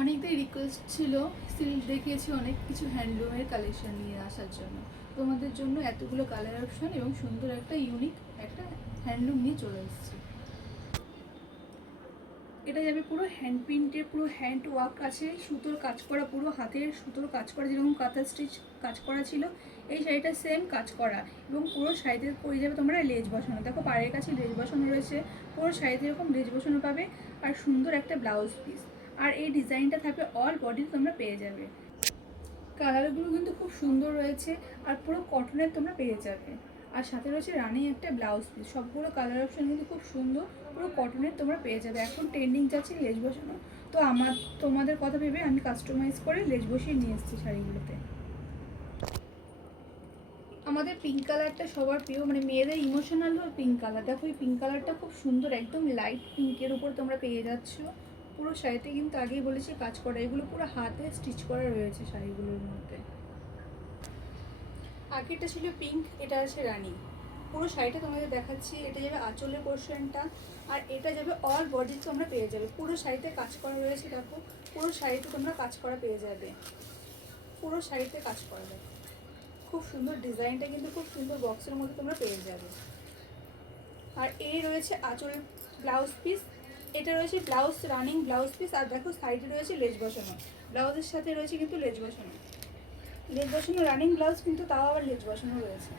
অনেকটাই রিকোয়েস্ট ছিল, স্টিল দেখিয়েছি অনেক কিছু হ্যান্ডলুমের কালেকশন নিয়ে আসার জন্য। তোমাদের জন্য এতগুলো কালার অপশন এবং সুন্দর একটা ইউনিক একটা হ্যান্ডলুম নিয়ে চলে এসেছি। এটা যাবে পুরো হ্যান্ড প্রিন্টের, পুরো হ্যান্ড ওয়ার্ক আছে, সুতোর কাজ করা, পুরো হাতের সুতোর কাজ করা, যেরকম কাঁথা স্টিচ কাজ করা ছিল এই শাড়িটা সেম কাজ করা। এবং পুরো শাড়িতে পরে যাবে তোমরা লেজ বসানো, দেখো পাড়ের কাছে লেজ বসানো রয়েছে, পুরো শাড়িতে এরকম লেজ বসানো পাবে। আর সুন্দর একটা ব্লাউজ পিস, আর এই ডিজাইনটা থাকবে অল বডিতে তোমরা পেয়ে যাবে। কালারগুলো কিন্তু খুব সুন্দর রয়েছে, আর পুরো কটনের তোমরা পেয়ে যাবে। আর সাথে রয়েছে রানি একটা ব্লাউজ পিস, সবগুলো কালার অপশন কিন্তু খুব সুন্দর, পুরো কটনের তোমরা পেয়ে যাবে। এখন ট্রেন্ডিং যাচ্ছে লেজ বসানো, তো তোমাদের কথা ভেবে আমি কাস্টমাইজ করে লেজ বসিয়ে নিয়ে এসেছি শাড়িগুলোতে। আমাদের পিঙ্ক কালারটা সবার প্রিয়, মানে মেয়েদের ইমোশনাল হয় পিঙ্ক কালার। দেখো এই পিঙ্ক কালারটা খুব সুন্দর, একদম লাইট পিঙ্কের উপর তোমরা পেয়ে যাচ্ছ। পুরো শাড়িতে কিন্তু আগেই বলেছি কাজ করা, এগুলো পুরো হাতে স্টিচ করা রয়েছে শাড়িগুলোর মধ্যে। আগেরটা ছিল পিঙ্ক, এটা আছে রানী। পুরো শাড়িটা তোমাদের দেখাচ্ছি, এটা যাবে আঁচলের পোর্শনটা, আর এটা যাবে অল বডি তোমরা পেয়ে যাবে। পুরো শাড়িতে কাজ করা রয়েছে, দেখো পুরো শাড়িতে তোমরা কাজ করা পেয়ে যাবে, পুরো শাড়িতে কাজ করা যাবে। খুব সুন্দর ডিজাইনটা কিন্তু খুব সুন্দর বক্সের মধ্যে তোমরা পেয়ে যাবে। আর এই রয়েছে আঁচলের ব্লাউজ পিস, এটা রয়েছে ব্লাউজ রানিং ব্লাউজ পিস। আর দেখো সাইডে রয়েছে লেজ বসানো, ব্লাউজের সাথে রয়েছে কিন্তু লেজ বসানো, লেজ বসানো রানিং ব্লাউজ কিন্তু তাও আবার লেজ বসানো রয়েছে।